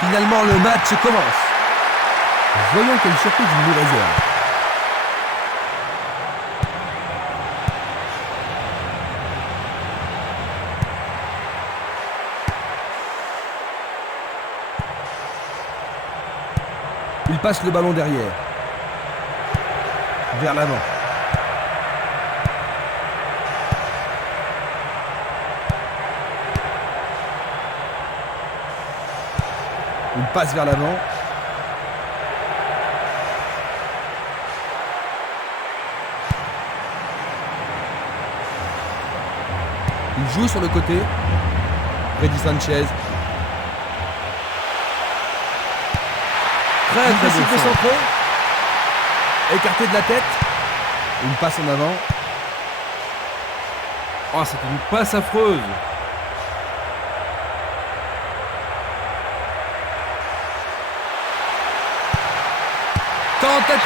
Finalement, le match commence. Voyons quelle surprise il nous réserve. Il passe le ballon derrière. Vers l'avant. Il passe vers l'avant. Il joue sur le côté. Freddy Sanchez. Très décide de centrer. Écarté de la tête. Une passe en avant. Oh, c'est une passe affreuse. Tentative.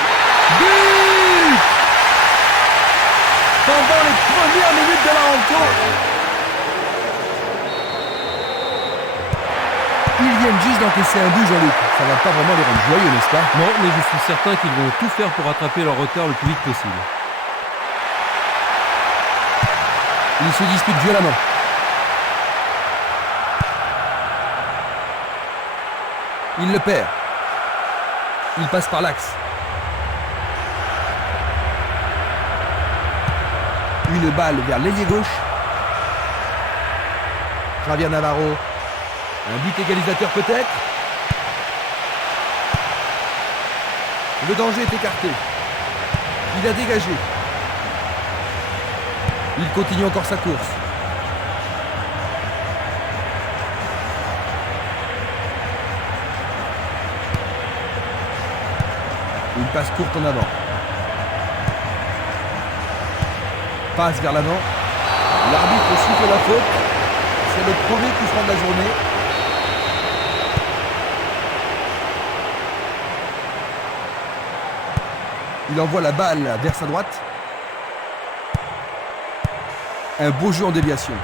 But! Pendant les premières minutes de la rencontre. Ils viennent juste d'encaisser un but, Jean-Luc. Ça va pas vraiment les rendre joyeux, n'est-ce pas? Non, mais je suis certain qu'ils vont tout faire pour rattraper leur retard le plus vite possible. Ils se disputent violemment. Il le perd. Il passe par l'axe. Une balle vers l'ailier gauche. Javier Navarro. Un but égalisateur peut-être. Le danger est écarté. Il a dégagé. Il continue encore sa course. Une passe courte en avant. Passe vers l'avant. L'arbitre siffle la faute. C'est le premier coup franc de la journée. Il envoie la balle vers sa droite. Un beau jeu en déviation.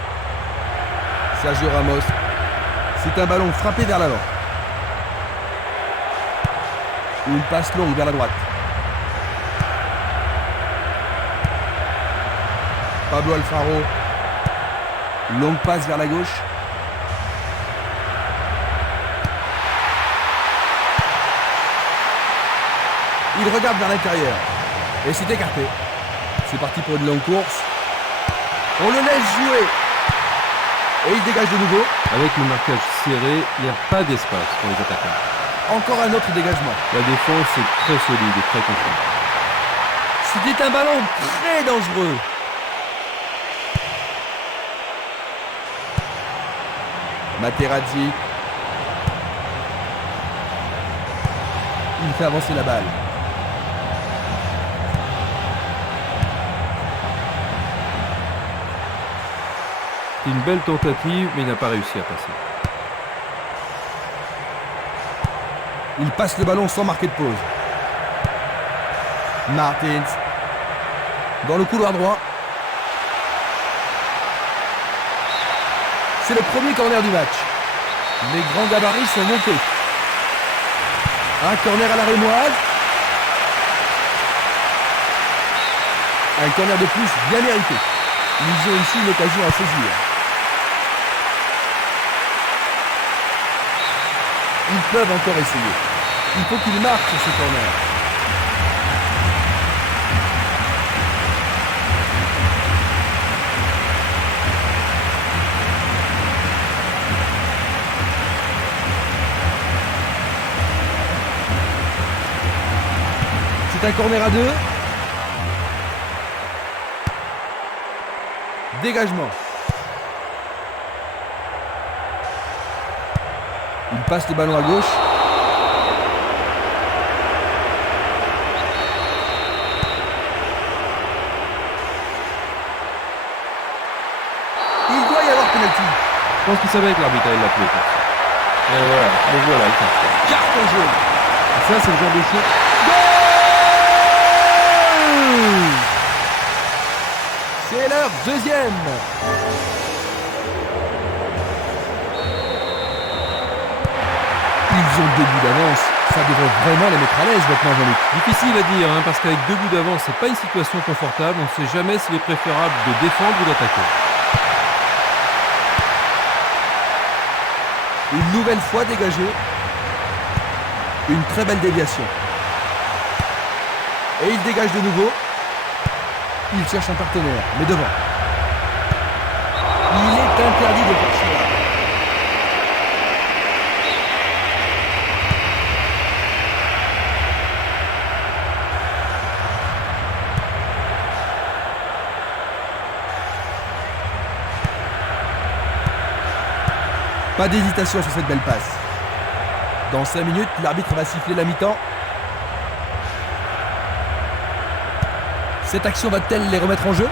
Sergio Ramos. C'est un ballon frappé vers l'avant. Une passe longue vers la droite. Pablo Alfaro. Longue passe vers la gauche. Il regarde vers l'intérieur. Et c'est écarté. C'est parti pour une longue course. On le laisse jouer. Et il dégage de nouveau. Avec le marquage serré, il n'y a pas d'espace pour les attaquants. Encore un autre dégagement. La défense est très solide et très confiante. C'était un ballon très dangereux. Materazzi. Il fait avancer la balle. C'est une belle tentative, mais il n'a pas réussi à passer. Il passe le ballon sans marquer de pause. Martins. Dans le couloir droit. C'est le premier corner du match. Les grands gabarits sont montés. Un corner à la rémoise. Un corner de plus bien mérité. Ils ont ici une occasion à saisir. Ils peuvent encore essayer. Il faut qu'ils marquent sur ce corner. C'est un corner à deux. Dégagement. Il passe le ballon à gauche. Il doit y avoir penalty. Je pense qu'il savait que l'arbitre allait l'appeler pour ça. Et voilà, le voilà, le carton. Carton jaune. Ça, c'est le genre de choses. C'est leur deuxième. Il Ils ont 2 buts d'avance. Ça devrait vraiment les mettre à l'aise maintenant, Jean-Luc. Difficile à dire, hein, parce qu'avec 2 buts d'avance, c'est pas une situation confortable. On ne sait jamais s'il est préférable de défendre ou d'attaquer. Une nouvelle fois dégagé. Une très belle déviation. Et il dégage de nouveau. Il cherche un partenaire, mais devant. Il est interdit de poursuivre. Pas d'hésitation sur cette belle passe. Dans 5 minutes, l'arbitre va siffler la mi-temps. Cette action va-t-elle les remettre en jeu?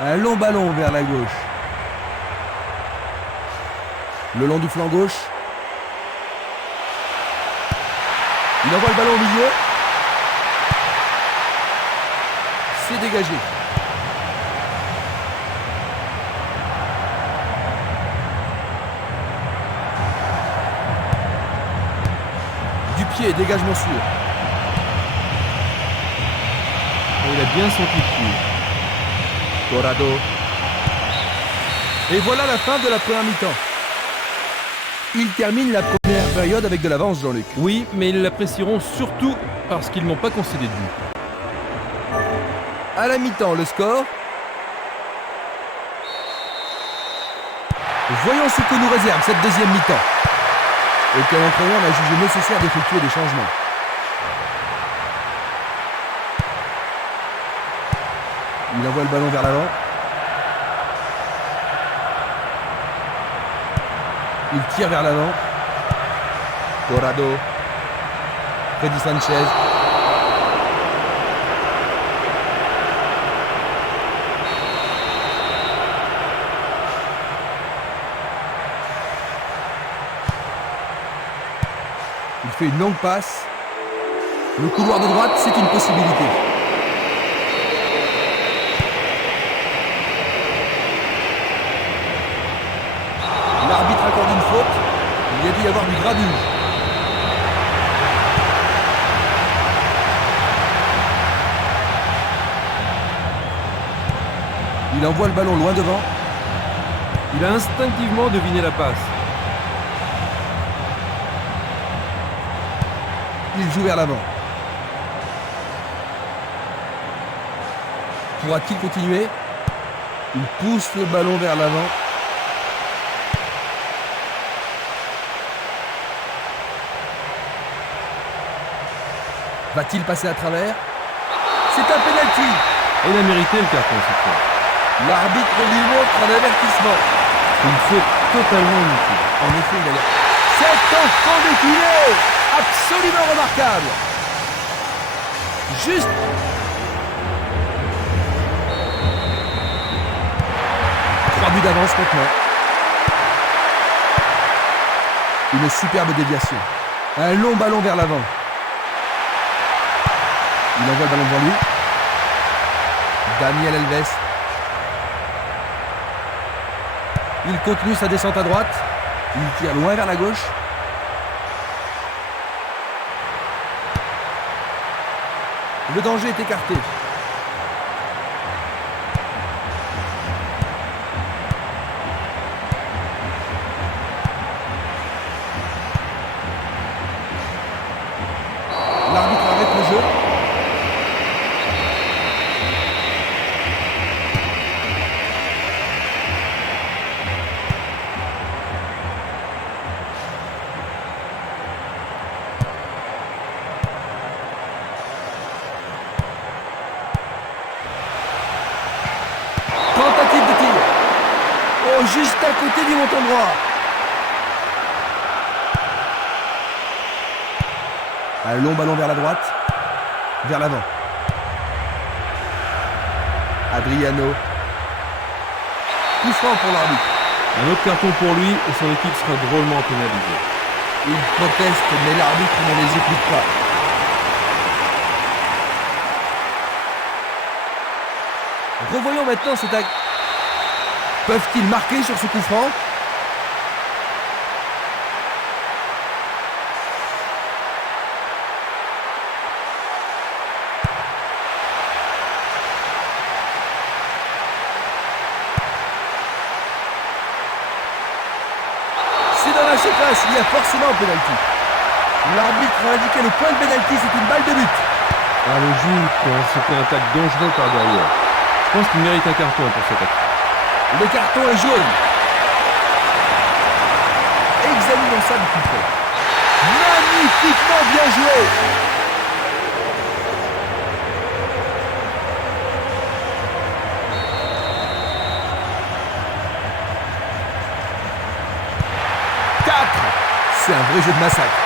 Un long ballon vers la gauche. Le long du flanc gauche. Il envoie le ballon au milieu. C'est dégagé. Du pied, dégagement sûr. Il a bien son coup de pied. Corrado. Et voilà la fin de la première mi-temps. Ils terminent la première période avec de l'avance, Jean-Luc. Oui, mais ils l'apprécieront surtout parce qu'ils n'ont pas concédé de but. À la mi-temps, le score. Voyons ce que nous réserve cette deuxième mi-temps. Aucun entraîneur n'a jugé nécessaire d'effectuer des changements. Il envoie le ballon vers l'avant. Il tire vers l'avant. Corrado. Freddy Sanchez. Il fait une longue passe. Le couloir de droite, c'est une possibilité. L'arbitre accorde une faute. Il y a dû y avoir du grabuge. Il envoie le ballon loin devant. Il a instinctivement deviné la passe. Il joue vers l'avant. Pourra-t-il continuer? Il pousse le ballon vers l'avant. Va-t-il passer à travers? C'est un penalty. Et il a mérité le carton cette fois. L'arbitre lui montre un avertissement. Une faute totalement inutile. En effet, il a l'air... Cet enfant défilé! Absolument remarquable! Juste... 3 buts d'avance maintenant. Une superbe déviation. Un long ballon vers l'avant. Il envoie le ballon devant lui. Daniel Alves. Il continue sa descente à droite. Il tire loin vers la gauche. Le danger est écarté. L'arbitre arrête le jeu. Tentative de tir. Oh, juste à côté du montant droit. Un long ballon vers la droite. Vers l'avant. Adriano. Coup franc pour l'arbitre. Un autre carton pour lui et son équipe sera drôlement pénalisée. Il proteste, mais l'arbitre ne les écoute pas. Revoyons maintenant cet acte. Peuvent-ils marquer sur ce coup franc? se passe? Il y a forcément un penalty. L'arbitre a indiqué le point de penalty, c'est une balle de but. Ah, logique, hein, c'était un tacle dangereux par derrière. Je pense qu'il mérite un carton pour cet acte. Le carton est jaune. Examinons ça de plus près. Magnifiquement bien joué. C'est un vrai jeu de massacre.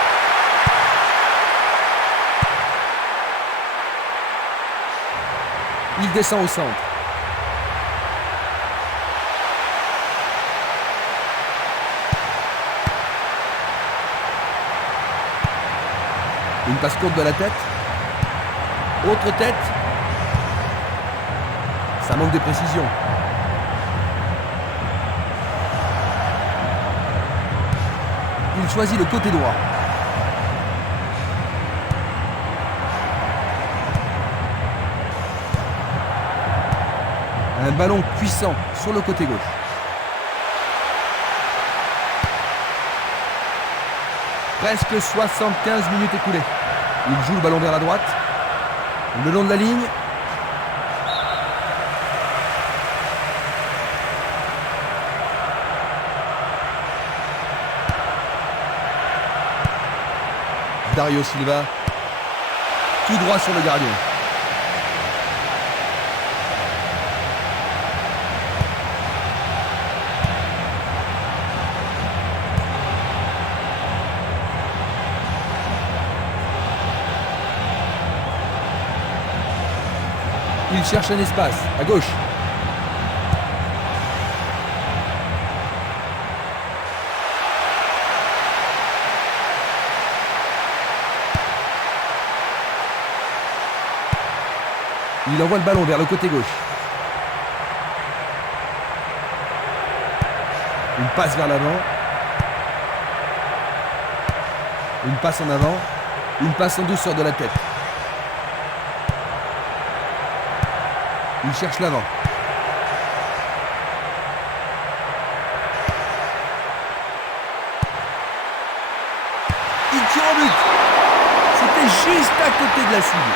Il descend au centre. Une passe courte de la tête. Autre tête. Ça manque de précision. Il choisit le côté droit. Un ballon puissant sur le côté gauche. Presque 75 minutes écoulées. Il joue le ballon vers la droite. Le long de la ligne. Dario Silva, tout droit sur le gardien. Il cherche un espace, à gauche. Il envoie le ballon vers le côté gauche. Une passe vers l'avant. Une passe en avant. Une passe en douceur de la tête. Il cherche l'avant. Il tire au but. C'était juste à côté de la cible.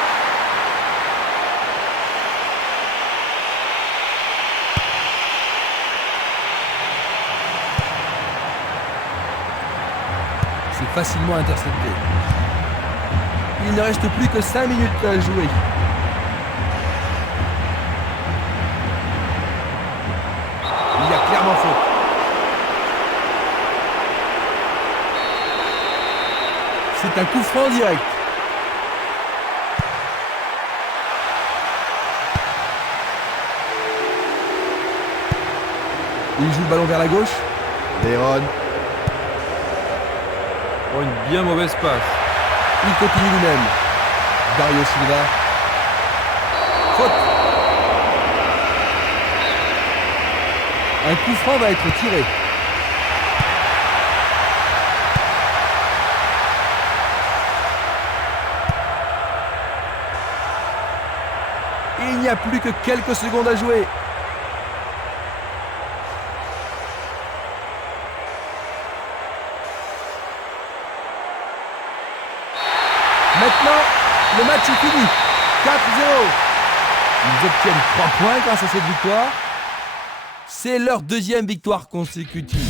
Facilement intercepté. Il ne reste plus que 5 minutes à jouer. Il y a clairement faute. C'est un coup franc direct. Il joue le ballon vers la gauche. Véron. Oh, une bien mauvaise passe. Il continue lui-même. Dario Silva. Faute. Un coup franc va être tiré. Il n'y a plus que quelques secondes à jouer. Maintenant, le match est fini. 4-0. Ils obtiennent 3 points grâce à cette victoire. C'est leur deuxième victoire consécutive.